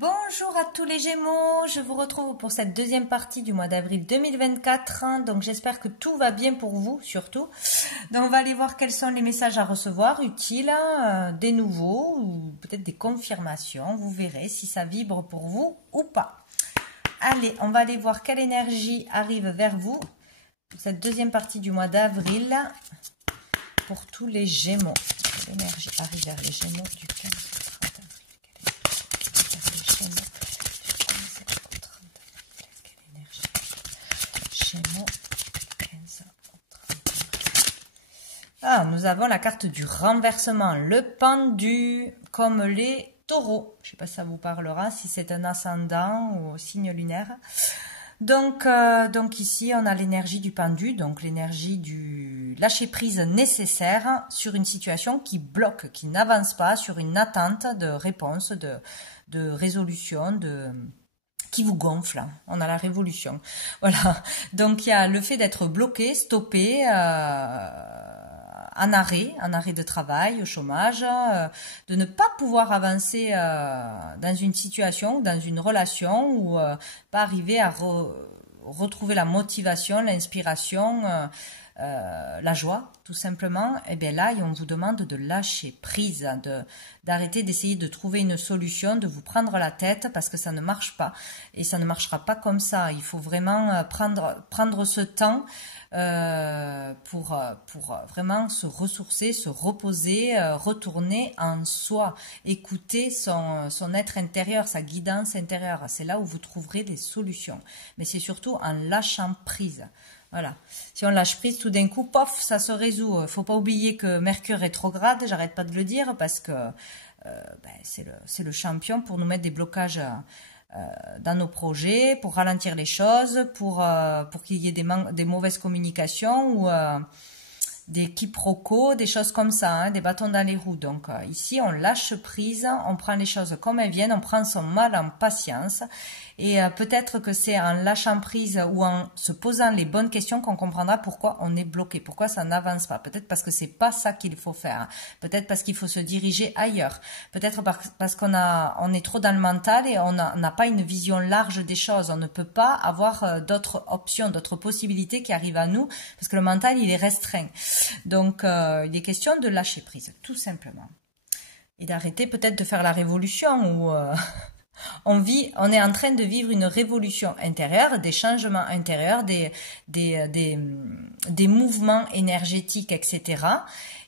Bonjour à tous les Gémeaux, je vous retrouve pour cette deuxième partie du mois d'avril 2024. Donc j'espère que tout va bien pour vous surtout. Donc on va aller voir quels sont les messages à recevoir utiles, des nouveaux ou peut-être des confirmations. Vous verrez si ça vibre pour vous ou pas. Allez, on va aller voir quelle énergie arrive vers vous pour cette deuxième partie du mois d'avril pour tous les Gémeaux. Quelle énergie arrive vers les Gémeaux du 15 au 30 avril? Ah, nous avons la carte du renversement, le pendu, comme les taureaux. Je ne sais pas si ça vous parlera, si c'est un ascendant ou signe lunaire. Donc ici, on a l'énergie du pendu, donc l'énergie du lâcher-prise nécessaire sur une situation qui bloque, qui n'avance pas, sur une attente de réponse, de résolution, qui vous gonfle. On a la révolution. Voilà. Donc il y a le fait d'être bloqué, stoppé, en arrêt de travail, au chômage, de ne pas pouvoir avancer dans une situation, dans une relation, ou pas arriver à retrouver la motivation, l'inspiration, la joie, tout simplement. Et bien là, on vous demande de lâcher prise, d'arrêter d'essayer de trouver une solution, de vous prendre la tête parce que ça ne marche pas. Et ça ne marchera pas comme ça. Il faut vraiment prendre ce temps pour vraiment se ressourcer, se reposer, retourner en soi, écouter son être intérieur, sa guidance intérieure. C'est là où vous trouverez des solutions. Mais c'est surtout en lâchant prise. Voilà. Si on lâche prise, tout d'un coup, pof, ça se résout. Faut pas oublier que Mercure rétrograde, j'arrête pas de le dire, parce que c'est le champion pour nous mettre des blocages dans nos projets, pour ralentir les choses, pour qu'il y ait des mauvaises communications ou des quiproquos, des choses comme ça, hein, des bâtons dans les roues. Donc ici, on lâche prise, on prend les choses comme elles viennent, on prend son mal en patience. Et peut-être que c'est en lâchant prise ou en se posant les bonnes questions qu'on comprendra pourquoi on est bloqué, pourquoi ça n'avance pas. Peut-être parce que c'est pas ça qu'il faut faire. Peut-être parce qu'il faut se diriger ailleurs. Peut-être parce on est trop dans le mental et on n'a pas une vision large des choses. On ne peut pas avoir d'autres options, d'autres possibilités qui arrivent à nous parce que le mental, il est restreint. Donc, il est question de lâcher prise, tout simplement. Et d'arrêter peut-être de faire la révolution ou... on est en train de vivre une révolution intérieure, des changements intérieurs, des mouvements énergétiques, etc.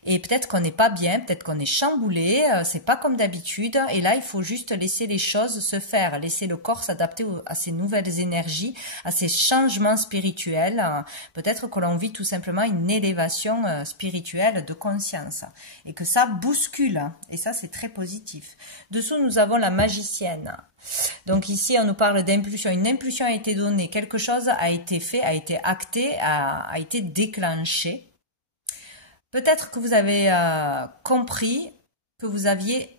Et peut-être qu'on n'est pas bien, peut-être qu'on est chamboulé, c'est pas comme d'habitude. Et là, il faut juste laisser les choses se faire, laisser le corps s'adapter à ces nouvelles énergies, à ces changements spirituels. Peut-être que l'on vit tout simplement une élévation spirituelle de conscience et que ça bouscule. Et ça, c'est très positif. Dessous, nous avons la magicienne. Donc ici, on nous parle d'impulsion. Une impulsion a été donnée, quelque chose a été fait, a été acté, a été déclenché. Peut-être que vous avez compris que vous aviez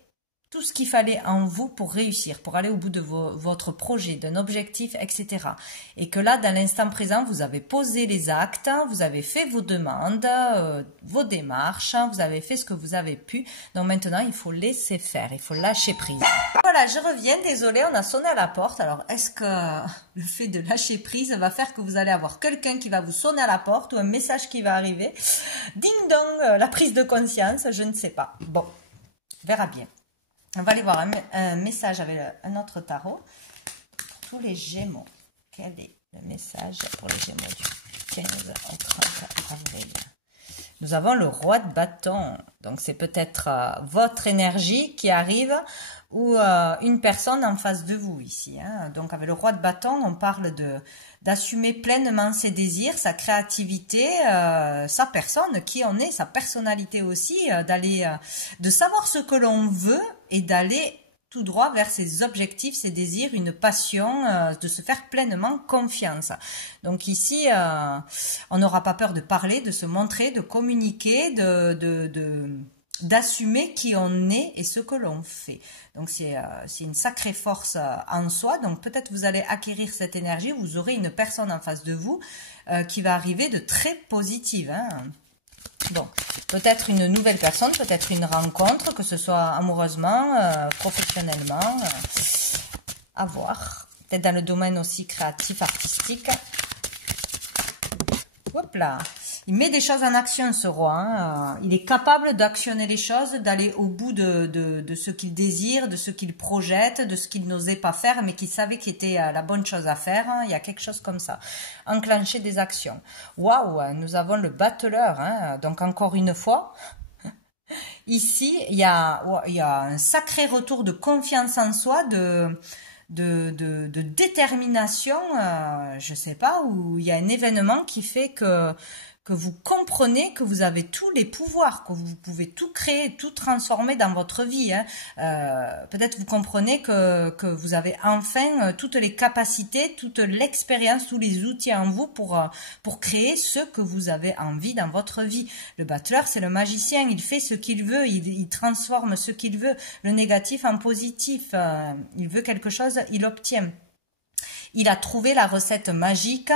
tout ce qu'il fallait en vous pour réussir, pour aller au bout de votre projet, d'un objectif, etc. Et que là, dans l'instant présent, vous avez posé les actes, vous avez fait vos demandes, vos démarches, vous avez fait ce que vous avez pu. Donc maintenant, il faut laisser faire, il faut lâcher prise. Voilà, je reviens, désolée, on a sonné à la porte. Alors, est-ce que le fait de lâcher prise va faire que vous allez avoir quelqu'un qui va vous sonner à la porte ou un message qui va arriver? Ding dong, la prise de conscience, je ne sais pas. Bon, on verra bien. On va aller voir un message avec un autre tarot. Pour tous les Gémeaux, quel est le message pour les Gémeaux du 15 au 30 avril? Nous avons le roi de bâton. Donc, c'est peut-être votre énergie qui arrive ou une personne en face de vous ici. Hein. Donc, avec le roi de bâton, on parle d'assumer pleinement ses désirs, sa créativité, sa personne, qui on est, sa personnalité aussi, de savoir ce que l'on veut et d'aller tout droit vers ses objectifs, ses désirs, une passion, de se faire pleinement confiance. Donc ici, on n'aura pas peur de parler, de se montrer, de communiquer, d'assumer qui on est et ce que l'on fait. Donc c'est une sacrée force en soi. Donc peut-être vous allez acquérir cette énergie, vous aurez une personne en face de vous qui va arriver de très positive. Hein. Bon, peut-être une nouvelle personne, peut-être une rencontre, que ce soit amoureusement, professionnellement. À voir. Peut-être dans le domaine aussi créatif, artistique. Hop là. Il met des choses en action, ce roi. Hein. Il est capable d'actionner les choses, d'aller au bout de ce qu'il désire, de ce qu'il projette, de ce qu'il n'osait pas faire, mais qu'il savait qu'il était la bonne chose à faire. Hein. Il y a quelque chose comme ça. Enclencher des actions. Waouh, nous avons le battleur. Hein. Donc, encore une fois, ici, il y a un sacré retour de confiance en soi, de détermination, je sais pas, où il y a un événement qui fait que vous comprenez que vous avez tous les pouvoirs, que vous pouvez tout créer, tout transformer dans votre vie. Hein. Peut-être vous comprenez que vous avez enfin toutes les capacités, toute l'expérience, tous les outils en vous pour créer ce que vous avez envie dans votre vie. Le battleur, c'est le magicien, il fait ce qu'il veut, il transforme ce qu'il veut, le négatif en positif. Il veut quelque chose, il obtient. Il a trouvé la recette magique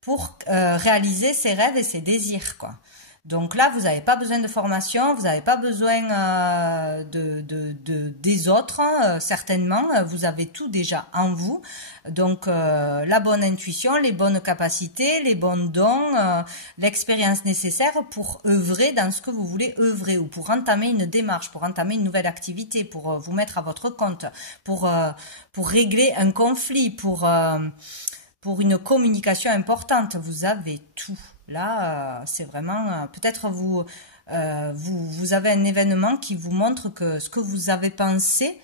pour réaliser ses rêves et ses désirs, quoi. Donc là, vous n'avez pas besoin de formation, vous n'avez pas besoin des autres, certainement. Vous avez tout déjà en vous. Donc, la bonne intuition, les bonnes capacités, les bons dons, l'expérience nécessaire pour œuvrer dans ce que vous voulez œuvrer ou pour entamer une démarche, pour entamer une nouvelle activité, pour vous mettre à votre compte, pour régler un conflit, pour une communication importante. Vous avez tout. Là, c'est vraiment... peut-être vous avez un événement qui vous montre que ce que vous avez pensé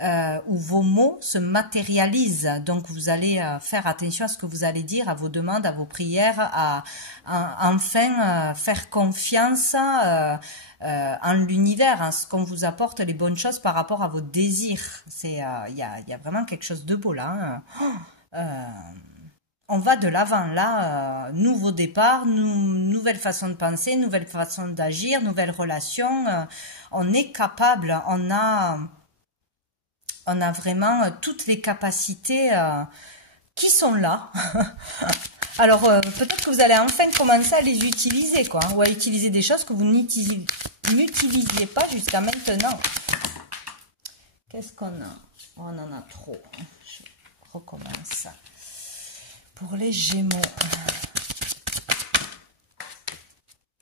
ou vos mots se matérialisent. Donc, vous allez faire attention à ce que vous allez dire, à vos demandes, à vos prières, enfin faire confiance en l'univers, en ce qu'on vous apporte les bonnes choses par rapport à vos désirs. Il y a vraiment quelque chose de beau là. Hein. On va de l'avant là, nouveau départ, nouvelle façon de penser, nouvelle façon d'agir, nouvelle relation. On est capable, on a vraiment toutes les capacités qui sont là. Alors peut-être que vous allez enfin commencer à les utiliser, quoi, ou à utiliser des choses que vous n'utilisiez pas jusqu'à maintenant. Qu'est-ce qu'on a? On en a trop. Je recommence. Pour les Gémeaux.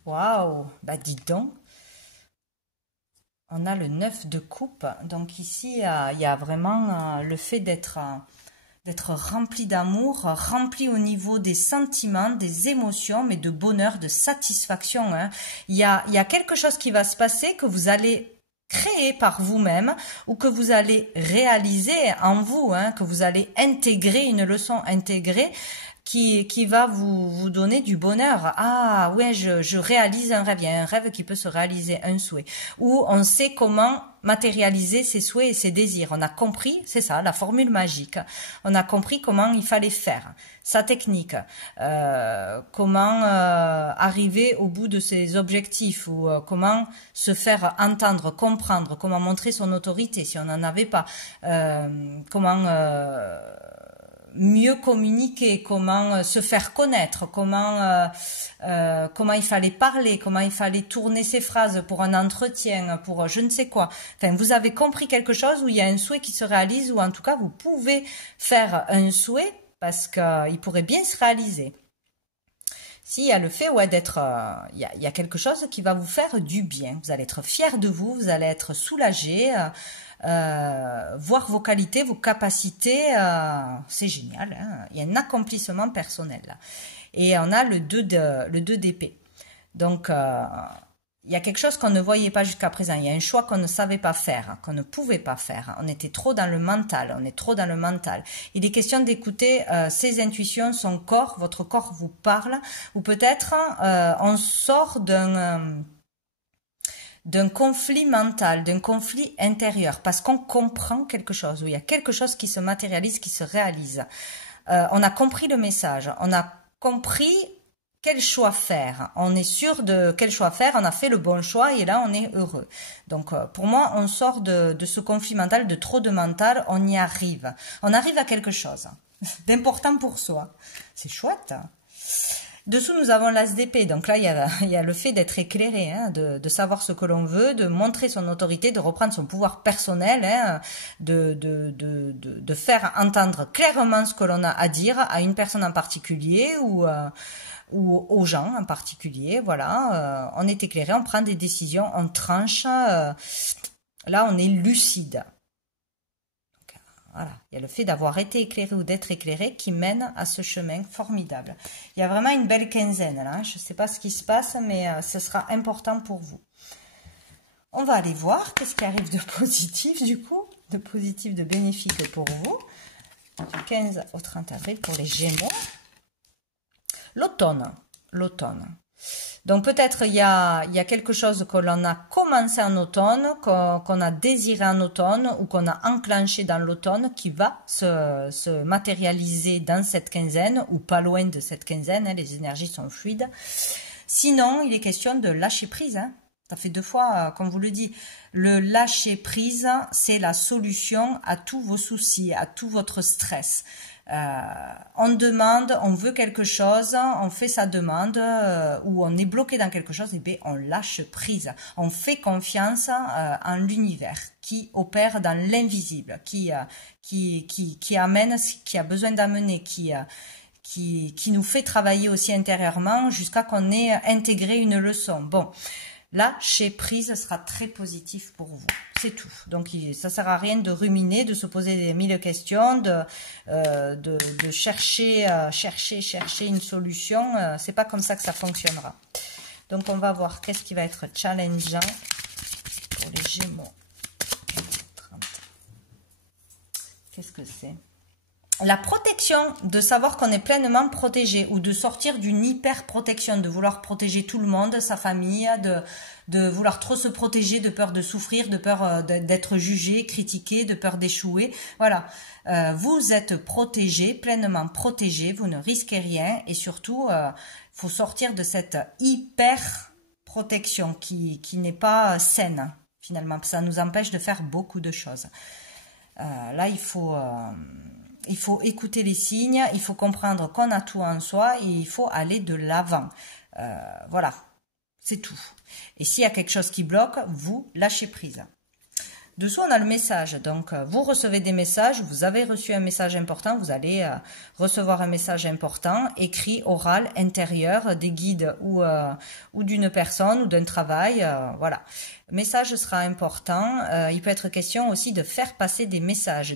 Waouh, bah dites donc. On a le 9 de coupe. Donc ici, il y a vraiment le fait d'être rempli d'amour, rempli au niveau des sentiments, des émotions, mais de bonheur, de satisfaction. Hein. Il y a quelque chose qui va se passer que vous allez créer par vous-même ou que vous allez réaliser en vous, hein, que vous allez intégrer, une leçon intégrée qui va vous donner du bonheur. Ah ouais, je réalise un rêve, il y a un rêve qui peut se réaliser, un souhait. Ou on sait comment matérialiser ses souhaits et ses désirs. On a compris, c'est ça, la formule magique. On a compris comment il fallait faire, sa technique, comment arriver au bout de ses objectifs ou comment se faire entendre, comprendre, comment montrer son autorité si on n'en avait pas, comment mieux communiquer, comment se faire connaître, comment il fallait parler, comment il fallait tourner ses phrases pour un entretien, pour je ne sais quoi. Enfin, vous avez compris quelque chose où il y a un souhait qui se réalise, ou en tout cas vous pouvez faire un souhait parce qu'il pourrait bien se réaliser. S'il y a le fait d'être, il y a quelque chose qui va vous faire du bien. Vous allez être fier de vous, vous allez être soulagé, voir vos qualités, vos capacités, c'est génial. Hein, il y a un accomplissement personnel là. Et on a le 2 d'épée. Donc il y a quelque chose qu'on ne voyait pas jusqu'à présent. Il y a un choix qu'on ne savait pas faire, qu'on ne pouvait pas faire. On était trop dans le mental. On est trop dans le mental. Il est question d'écouter ses intuitions, son corps. Votre corps vous parle. Ou peut-être on sort d'un conflit mental, d'un conflit intérieur, parce qu'on comprend quelque chose, où il y a quelque chose qui se matérialise, qui se réalise. On a compris le message. On a compris quel choix faire. On est sûr de quel choix faire. On a fait le bon choix et là, on est heureux. Donc, pour moi, on sort de ce conflit mental, de trop de mental. On y arrive. On arrive à quelque chose d'important pour soi. C'est chouette. Dessous, nous avons l'as d'épée. Donc là, il y a le fait d'être éclairé, hein, de savoir ce que l'on veut, de montrer son autorité, de reprendre son pouvoir personnel, hein, de faire entendre clairement ce que l'on a à dire à une personne en particulier ou aux gens en particulier. Voilà, on est éclairé, on prend des décisions, on tranche. Là, on est lucide. Voilà, il y a le fait d'avoir été éclairé ou d'être éclairé qui mène à ce chemin formidable. Il y a vraiment une belle quinzaine là, hein. Je ne sais pas ce qui se passe, mais ce sera important pour vous. On va aller voir qu'est-ce qui arrive de positif du coup, de positif, de bénéfique pour vous. Du 15 au 30 avril pour les Gémeaux. L'automne. Donc peut-être il y a quelque chose que l'on a commencé en automne, qu'on a désiré en automne ou qu'on a enclenché dans l'automne qui va se matérialiser dans cette quinzaine ou pas loin de cette quinzaine, hein, les énergies sont fluides. Sinon, il est question de lâcher prise. Hein. Ça fait 2 fois, comme vous le dites, le lâcher prise, c'est la solution à tous vos soucis, à tout votre stress. On demande, on veut quelque chose, on fait sa demande ou on est bloqué dans quelque chose, et bien on lâche prise. On fait confiance en l'univers qui opère dans l'invisible, qui amène ce qui a besoin d'amener, qui nous fait travailler aussi intérieurement jusqu'à qu'on ait intégré une leçon. Bon. Lâcher prise sera très positif pour vous. C'est tout. Donc, ça sert à rien de ruminer, de se poser des 1000 questions, de chercher une solution. C'est pas comme ça que ça fonctionnera. Donc, on va voir qu'est-ce qui va être challengeant pour les Gémeaux. 30. Qu'est-ce que c'est? La protection, de savoir qu'on est pleinement protégé ou de sortir d'une hyper-protection, de vouloir protéger tout le monde, sa famille, de vouloir trop se protéger, de peur de souffrir, de peur d'être jugé, critiqué, de peur d'échouer. Voilà, vous êtes protégé, pleinement protégé, vous ne risquez rien et surtout, faut sortir de cette hyper-protection qui n'est pas saine finalement. Ça nous empêche de faire beaucoup de choses. Là, il faut écouter les signes, il faut comprendre qu'on a tout en soi et il faut aller de l'avant. Voilà, c'est tout. Et s'il y a quelque chose qui bloque, vous lâchez prise. Dessous, on a le message. Donc, vous recevez des messages, vous avez reçu un message important, vous allez recevoir un message important, écrit, oral, intérieur, des guides ou d'une personne ou d'un travail. Voilà. Le message sera important. Il peut être question aussi de faire passer des messages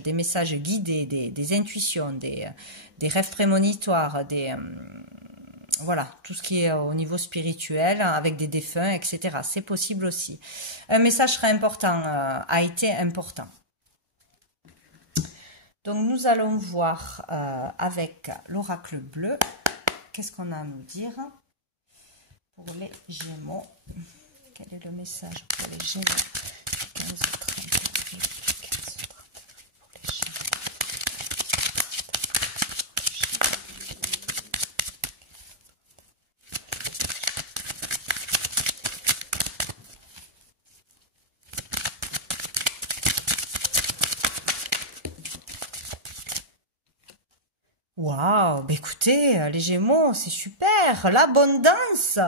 guidés, des intuitions, des rêves prémonitoires, voilà, tout ce qui est au niveau spirituel, avec des défunts, etc. C'est possible aussi. Un message sera important, a été important. Donc, nous allons voir avec l'oracle bleu, qu'est-ce qu'on a à nous dire pour les Gémeaux. Quel est le message pour les Gémeaux? 15, 30, 15, 30 pour les Gémeaux. Waouh, bah écoutez, les Gémeaux, c'est super, l'abondance.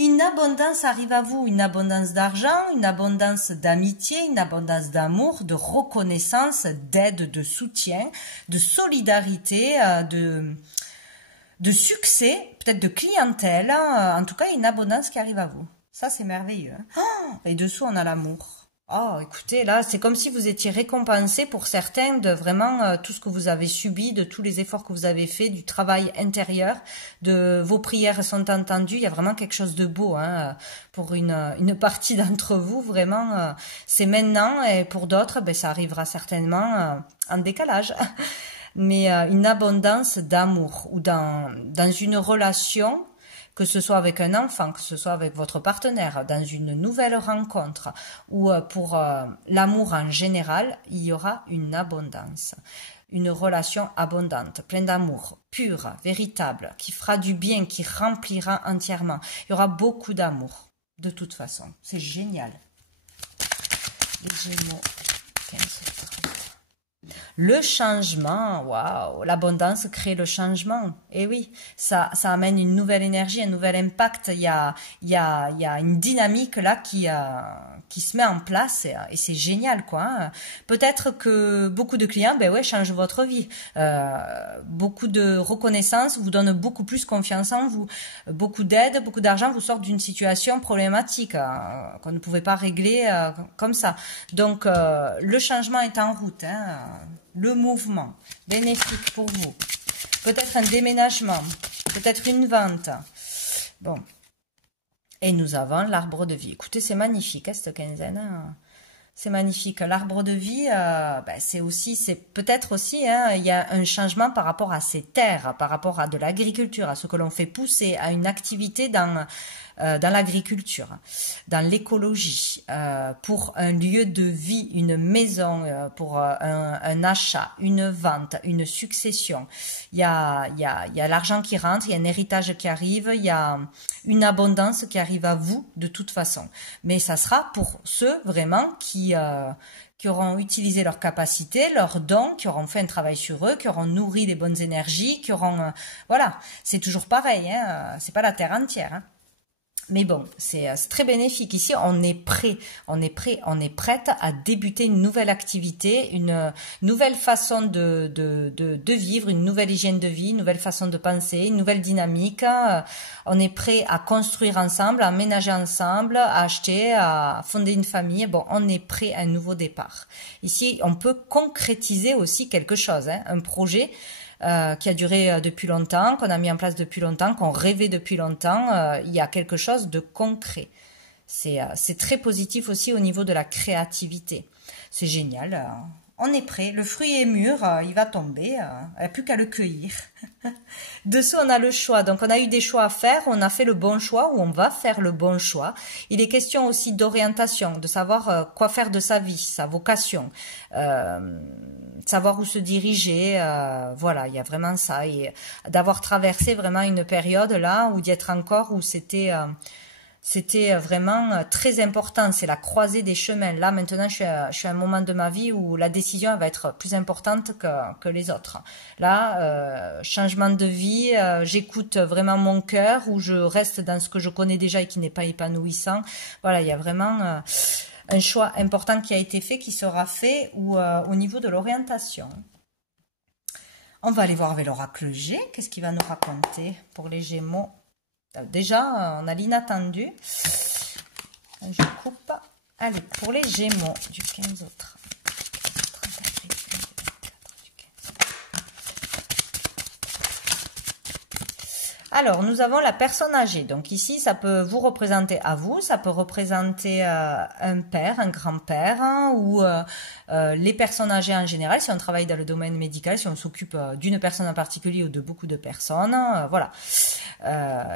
Une abondance arrive à vous, une abondance d'argent, une abondance d'amitié, une abondance d'amour, de reconnaissance, d'aide, de soutien, de solidarité, de succès, peut-être de clientèle, en tout cas une abondance qui arrive à vous. Ça, c'est merveilleux. Hein. Et dessous, on a l'amour. Oh, écoutez, là, c'est comme si vous étiez récompensé pour certains de vraiment tout ce que vous avez subi, de tous les efforts que vous avez faits, du travail intérieur, de vos prières sont entendues. Il y a vraiment quelque chose de beau hein, pour une partie d'entre vous. Vraiment, c'est maintenant et pour d'autres, ben, ça arrivera certainement en décalage. Mais une abondance d'amour ou dans une relation, que ce soit avec un enfant, que ce soit avec votre partenaire, dans une nouvelle rencontre ou pour l'amour en général, il y aura une abondance. Une relation abondante, pleine d'amour, pure, véritable, qui fera du bien, qui remplira entièrement. Il y aura beaucoup d'amour, de toute façon. C'est génial. Les Gémeaux, 15, 30. Le changement, waouh, l'abondance crée le changement. Et oui, ça amène une nouvelle énergie, un nouvel impact. Il y a une dynamique là qui se met en place et c'est génial, quoi. Hein. Peut-être que beaucoup de clients, ben ouais, changent votre vie. Beaucoup de reconnaissance vous donne beaucoup plus confiance en vous. Beaucoup d'aide, beaucoup d'argent vous sortent d'une situation problématique qu'on ne pouvait pas régler comme ça. Donc, le changement est en route. Hein. Le mouvement, bénéfique pour vous. Peut-être un déménagement, peut-être une vente. Bon. Et nous avons l'arbre de vie. Écoutez, c'est magnifique, hein, cette quinzaine. Hein. C'est magnifique. L'arbre de vie, c'est peut-être aussi, hein, il y a un changement par rapport à ces terres, par rapport à de l'agriculture, à ce que l'on fait pousser, à une activité dans l'agriculture, dans l'écologie, pour un lieu de vie, une maison, pour un achat, une vente, une succession. Il y a l'argent qui rentre, il y a un héritage qui arrive, il y a une abondance qui arrive à vous de toute façon. Mais ça sera pour ceux vraiment qui auront utilisé leurs capacités, leurs dons, qui auront fait un travail sur eux, qui auront nourri les bonnes énergies, qui auront... voilà, c'est toujours pareil, hein, c'est pas la terre entière, hein. Mais bon, c'est très bénéfique. Ici, on est prête à débuter une nouvelle activité, une nouvelle façon de vivre, une nouvelle hygiène de vie, une nouvelle façon de penser, une nouvelle dynamique. On est prêt à construire ensemble, à ménager ensemble, à acheter, à fonder une famille. Bon, on est prêt à un nouveau départ. Ici, on peut concrétiser aussi quelque chose, hein, un projet qui a duré depuis longtemps, qu'on a mis en place depuis longtemps, qu'on rêvait depuis longtemps. Il y a quelque chose de concret. C'est très positif aussi au niveau de la créativité. C'est génial. On est prêt. Le fruit est mûr, il va tomber. Il n'y a plus qu'à le cueillir. Dessous, on a le choix. Donc, on a eu des choix à faire. On a fait le bon choix ou on va faire le bon choix. Il est question aussi d'orientation, de savoir quoi faire de sa vie, sa vocation. Savoir où se diriger, voilà, il y a vraiment ça, et d'avoir traversé vraiment une période là où d'y être encore, où c'était vraiment très important, c'est la croisée des chemins. Là maintenant, je suis à un moment de ma vie où la décision elle va être plus importante que les autres. Là, changement de vie, j'écoute vraiment mon cœur, où je reste dans ce que je connais déjà et qui n'est pas épanouissant. Voilà, il y a vraiment un choix important qui a été fait, qui sera fait au niveau de l'orientation. On va aller voir avec l'oracle G. Qu'est-ce qu'il va nous raconter pour les Gémeaux? Déjà, on a l'inattendu. Je coupe. Allez, pour les Gémeaux du 15 au 30. Alors, nous avons la personne âgée. Donc ici, ça peut vous représenter à vous, ça peut représenter un père, un grand-père, hein, ou les personnes âgées en général, si on travaille dans le domaine médical, si on s'occupe d'une personne en particulier ou de beaucoup de personnes, voilà.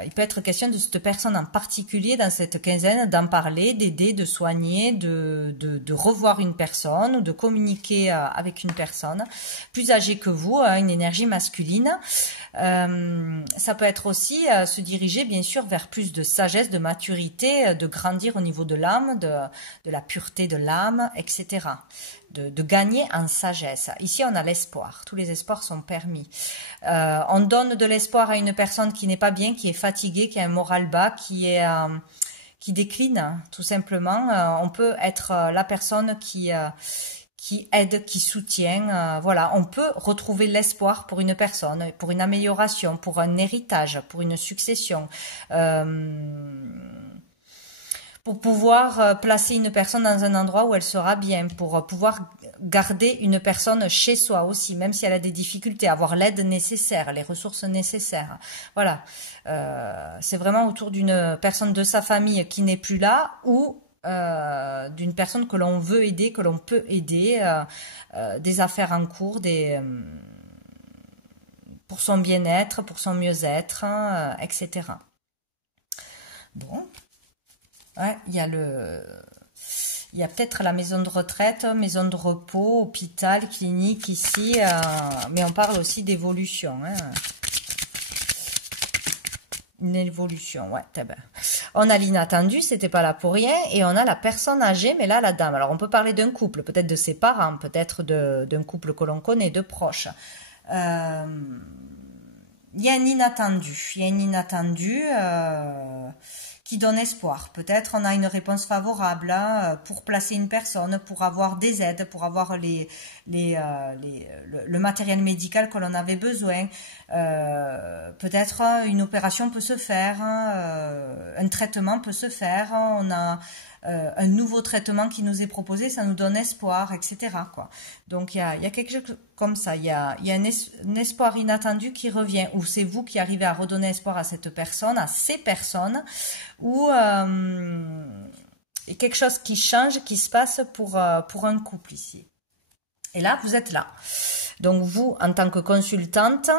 Il peut être question de cette personne en particulier dans cette quinzaine, d'en parler, d'aider, de soigner, de revoir une personne ou de communiquer avec une personne plus âgée que vous, une énergie masculine. Ça peut être aussi se diriger bien sûr vers plus de sagesse, de maturité, de grandir au niveau de l'âme, de la pureté de l'âme, etc. De gagner en sagesse. Ici, on a l'espoir. Tous les espoirs sont permis. On donne de l'espoir à une personne qui n'est pas bien, qui est fatiguée, qui a un moral bas, qui décline, tout simplement. On peut être la personne qui aide, qui soutient. Voilà, on peut retrouver l'espoir pour une personne, pour une amélioration, pour un héritage, pour une succession. Pour pouvoir placer une personne dans un endroit où elle sera bien, pour pouvoir garder une personne chez soi aussi, même si elle a des difficultés, avoir l'aide nécessaire, les ressources nécessaires. Voilà, c'est vraiment autour d'une personne de sa famille qui n'est plus là ou d'une personne que l'on veut aider, que l'on peut aider, des affaires en cours, pour son bien-être, pour son mieux-être, etc. Bon. Ouais, il y a peut-être la maison de retraite, maison de repos, hôpital, clinique ici, mais on parle aussi d'évolution. Hein. Une évolution, ouais, très bien. On a l'inattendu, c'était pas là pour rien, et on a la personne âgée, mais là la dame. Alors on peut parler d'un couple, peut-être de ses parents, peut-être d'un couple que l'on connaît, de proches. Il y a un inattendu qui donne espoir. Peut-être on a une réponse favorable hein, pour placer une personne, pour avoir des aides, pour avoir le matériel médical que l'on avait besoin. Peut-être une opération peut se faire, un traitement peut se faire, on a un nouveau traitement qui nous est proposé, ça nous donne espoir, etc. quoi. Donc il y a quelque chose comme ça, il y a un espoir inattendu qui revient, ou c'est vous qui arrivez à redonner espoir à cette personne, à ces personnes, ou quelque chose qui change, qui se passe pour un couple ici. Et là, vous êtes là. Donc vous, en tant que consultante,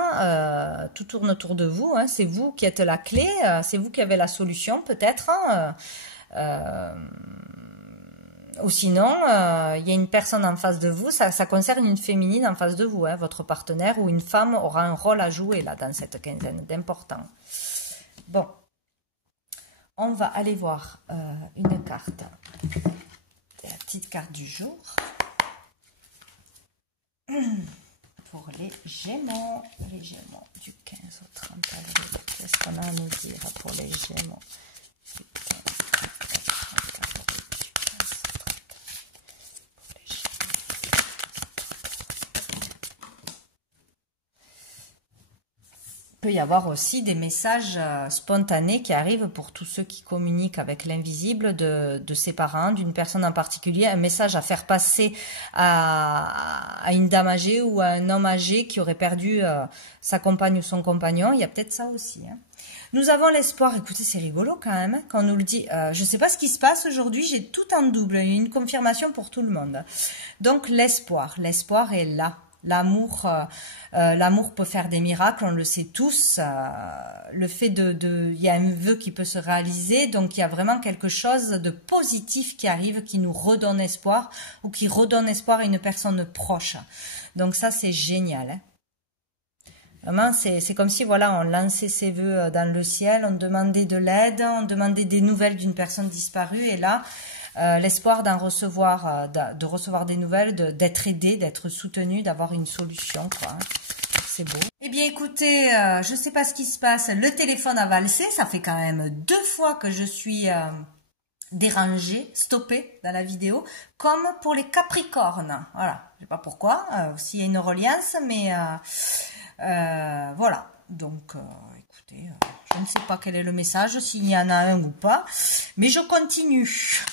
tout tourne autour de vous, hein, c'est vous qui êtes la clé, c'est vous qui avez la solution peut-être, ou sinon, il y a une personne en face de vous, ça concerne une féminine en face de vous, hein, votre partenaire ou une femme aura un rôle à jouer là dans cette quinzaine d'important. Bon, on va aller voir une carte, la petite carte du jour. Pour les Gémeaux du 15 au 30 avril, qu'est-ce qu'on a à nous dire pour les Gémeaux du 15 au 30 avril, du 15 au 30 pour les Gémeaux. Il peut y avoir aussi des messages spontanés qui arrivent pour tous ceux qui communiquent avec l'invisible de ses parents, d'une personne en particulier, un message à faire passer à une dame âgée ou à un homme âgé qui aurait perdu sa compagne ou son compagnon. Il y a peut-être ça aussi. Hein. Nous avons l'espoir, écoutez c'est rigolo quand même, hein, quand on nous le dit, je ne sais pas ce qui se passe aujourd'hui, j'ai tout en double, il y a une confirmation pour tout le monde. Donc l'espoir est là. L'amour peut faire des miracles, on le sait tous. Le fait il y a un vœu qui peut se réaliser, donc il y a vraiment quelque chose de positif qui arrive, qui nous redonne espoir ou qui redonne espoir à une personne proche. Donc ça c'est génial. Hein. Vraiment, c'est comme si voilà, on lançait ses vœux dans le ciel, on demandait de l'aide, on demandait des nouvelles d'une personne disparue, et là. L'espoir d'en recevoir, de recevoir des nouvelles, d'être aidé, d'être soutenu, d'avoir une solution, quoi. C'est beau. Eh bien, écoutez, je ne sais pas ce qui se passe. Le téléphone a valsé. Ça fait quand même 2 fois que je suis dérangée, stoppée dans la vidéo, comme pour les Capricornes. Voilà. Je ne sais pas pourquoi. S'il y a une reliance, mais voilà. Donc, écoutez. Je ne sais pas quel est le message, s'il y en a un ou pas, mais je continue.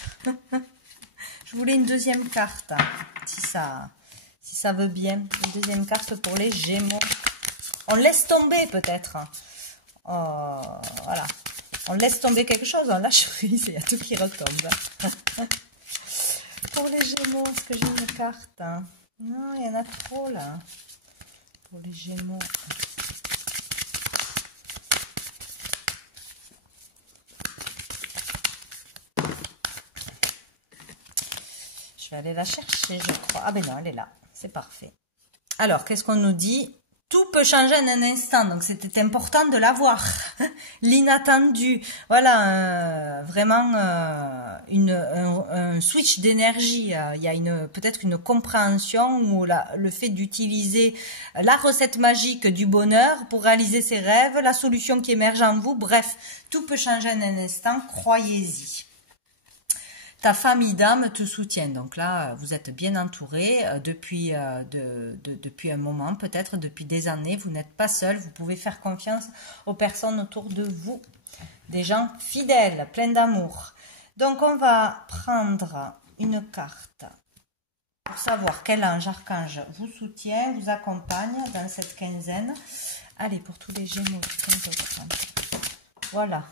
Je voulais une deuxième carte, si ça veut bien. Une deuxième carte pour les Gémeaux. On laisse tomber peut-être. Voilà. On laisse tomber quelque chose, on lâche prise, il y a tout qui retombe. Pour les Gémeaux, est-ce que j'ai une carte? Non, il y en a trop là. Pour les Gémeaux. Je vais aller la chercher, je crois. Ah ben non, elle est là. C'est parfait. Alors, qu'est-ce qu'on nous dit? Tout peut changer en un instant, donc c'était important de l'avoir. L'inattendu. Voilà, vraiment un switch d'énergie. Il y a peut-être une compréhension ou le fait d'utiliser la recette magique du bonheur pour réaliser ses rêves, la solution qui émerge en vous. Bref, tout peut changer en un instant, croyez-y. Ta famille d'âme te soutient, donc là vous êtes bien entouré depuis un moment, peut-être depuis des années, vous n'êtes pas seul, vous pouvez faire confiance aux personnes autour de vous, des gens fidèles, pleins d'amour. Donc on va prendre une carte pour savoir quel ange, archange vous soutient, vous accompagne dans cette quinzaine. Allez, pour tous les Gémeaux du 15 au 30. Voilà.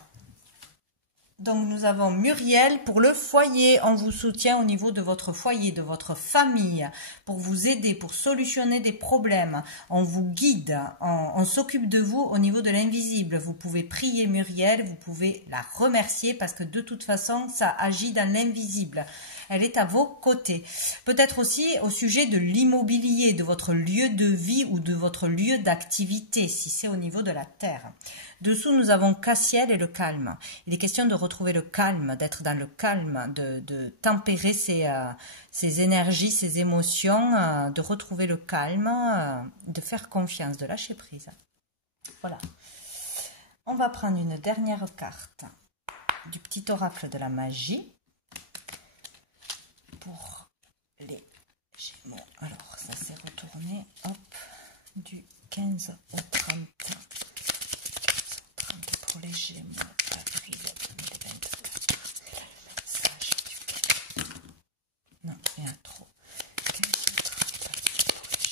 Donc, nous avons Muriel pour le foyer. On vous soutient au niveau de votre foyer, de votre famille, pour vous aider, pour solutionner des problèmes. On vous guide, on s'occupe de vous au niveau de l'invisible. Vous pouvez prier Muriel, vous pouvez la remercier parce que de toute façon, ça agit dans l'invisible. elle est à vos côtés. Peut-être aussi au sujet de l'immobilier, de votre lieu de vie ou de votre lieu d'activité, si c'est au niveau de la terre. Dessous, nous avons Cassiel et le calme. Il est question de retrouver le calme, d'être dans le calme, de tempérer ses énergies, ses émotions, de retrouver le calme, de faire confiance, de lâcher prise. Voilà. On va prendre une dernière carte du petit oracle de la magie pour les Gémeaux. Alors, ça s'est retourné, hop, du 15 au 30. 30 pour les Gémeaux, avril 2024. Message du 15. Non, il y a trop. 15 au 30 pour les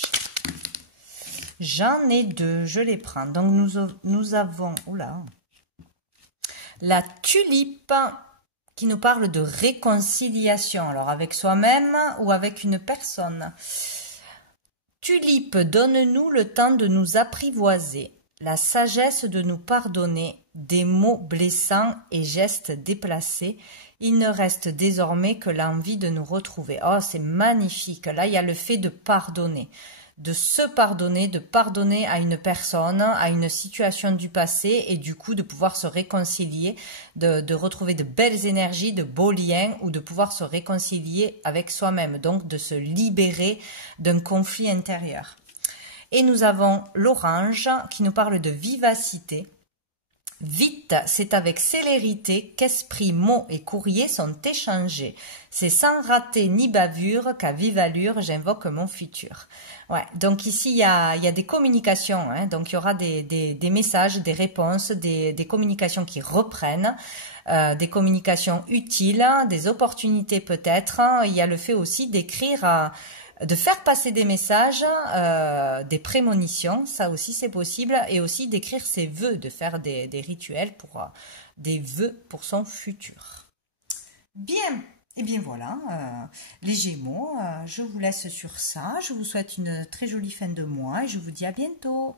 Gémeaux. J'en ai deux, je les prends. Donc, nous avons, oula, la tulipe qui nous parle de réconciliation, alors avec soi-même ou avec une personne. Tulipe, donne-nous le temps de nous apprivoiser, la sagesse de nous pardonner, des mots blessants et gestes déplacés. Il ne reste désormais que l'envie de nous retrouver. Oh, c'est magnifique. Là, il y a le fait de pardonner. De se pardonner, de pardonner à une personne, à une situation du passé et du coup de pouvoir se réconcilier, de retrouver de belles énergies, de beaux liens ou de pouvoir se réconcilier avec soi-même, donc de se libérer d'un conflit intérieur. Et nous avons l'orange qui nous parle de vivacité. Vite, c'est avec célérité qu'esprit, mots et courriers sont échangés. C'est sans rater ni bavure qu'à vive allure j'invoque mon futur. Ouais, donc ici il y a des communications, hein, donc il y aura des messages, des réponses, des communications qui reprennent, des communications utiles, des opportunités peut-être. Il y a le fait aussi d'écrire, de faire passer des messages, des prémonitions, ça aussi c'est possible, et aussi d'écrire ses vœux, de faire des rituels pour des vœux pour son futur. Bien, et bien voilà, les Gémeaux, je vous laisse sur ça, je vous souhaite une très jolie fin de mois et je vous dis à bientôt.